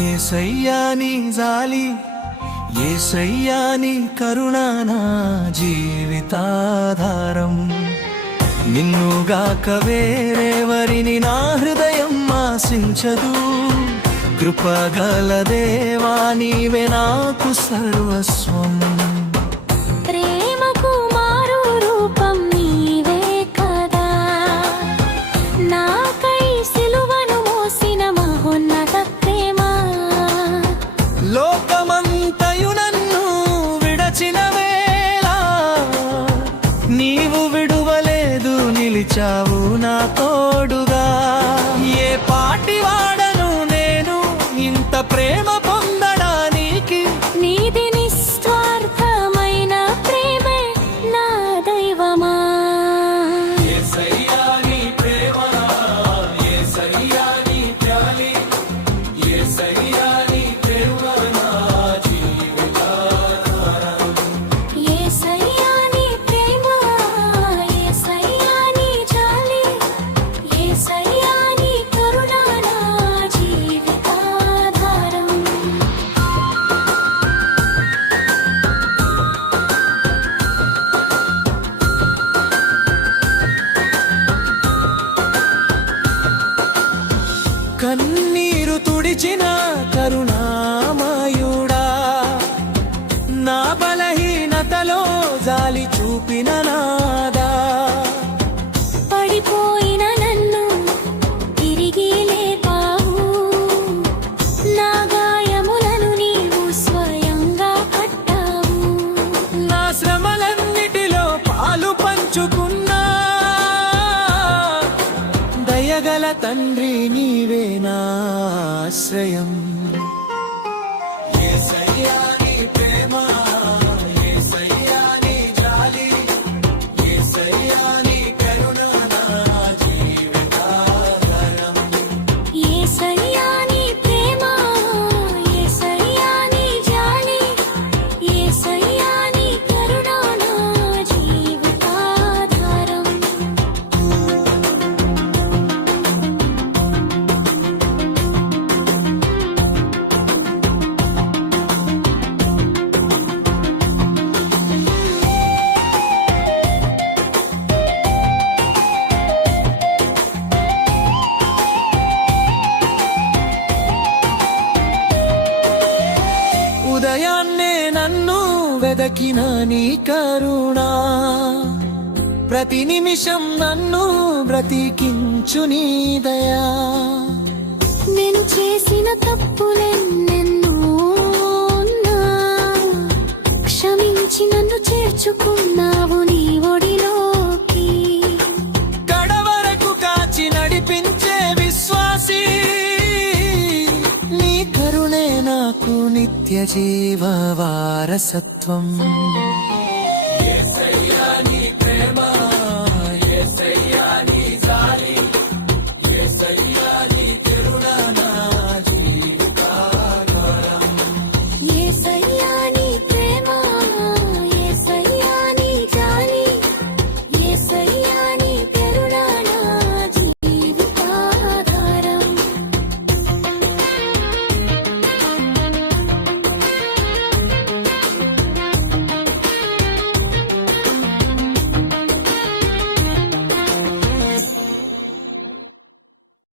యేసయ్యా నీ జాలి, యేసయ్యా నీ కరుణ నా జీవితాధారం. నిన్నుగాక వేరెవరిని నా హృదయం ఆశించదు. కృపగల దేవా నీవే నాకు సర్వస్వం. ప్రేమకు మారు రూపం నీవే కదా, నాకై సిలువను మోసిన మహోన్నత ప్రేమ. లోకమంతయు నన్ను విడచిన వేళ నీవు విడువలేదు, నిలిచావు నా తోడుగా. ఏ పాటి వాడను నేను ఇంత ప్రేమ పొందడానికి? నీది నిస్వార్థమైన ప్రేమే నా దైవమా. యేసయ్యా నీ ప్రేమ, యేసయ్యా నీ జాలి, యేసయ్యా నీ కరుణ నా జీవితాధారం. యేసయ్యా నీ ప్రేమ, యేసయ్యా నీ జాలి, యేసయ్యా నీ కరుణ నా జీవితాధారం. కన్నీరు తుడిచిన కరుణామయుడా, నా బలహీనతలో జాలి చూపిన నాదా. పడిపోయిన నన్ను తిరిగి లేపావు, నా గాయములను నీవు స్వయంగా కట్టావు. నా శ్రమలన్నిటిలో పాలు పంచుకున్నా దయగల తండ్రి నీవే నా ఆశ్రయం. యేసయ్యా నీ ప్రేమ, యేసయ్యా నీ జాలి, యేసయ్యా నీ కరుణ నా జీవితాధారం. యేసయ్యా నీ ప్రేమ, యేసయ్యా నీ జాలి, యేసయ్యా నీ కరుణ నా జీవితాధారం. ఉదయాన్నే నన్ను వెదకిన నీ కరుణ, ప్రతి నిమిషం నన్ను బ్రతికించు నీ దయా. నేను చేసిన తప్పులెన్నెన్నో ఉన్నా, క్షమించి నన్ను చేర్చుకున్నావు నీ ఒడిలోకి. కడవరకు కాచి నడిపించే విశ్వాసి, నీ కరుణే నాకు నిత్య జీవ వారసత్వం.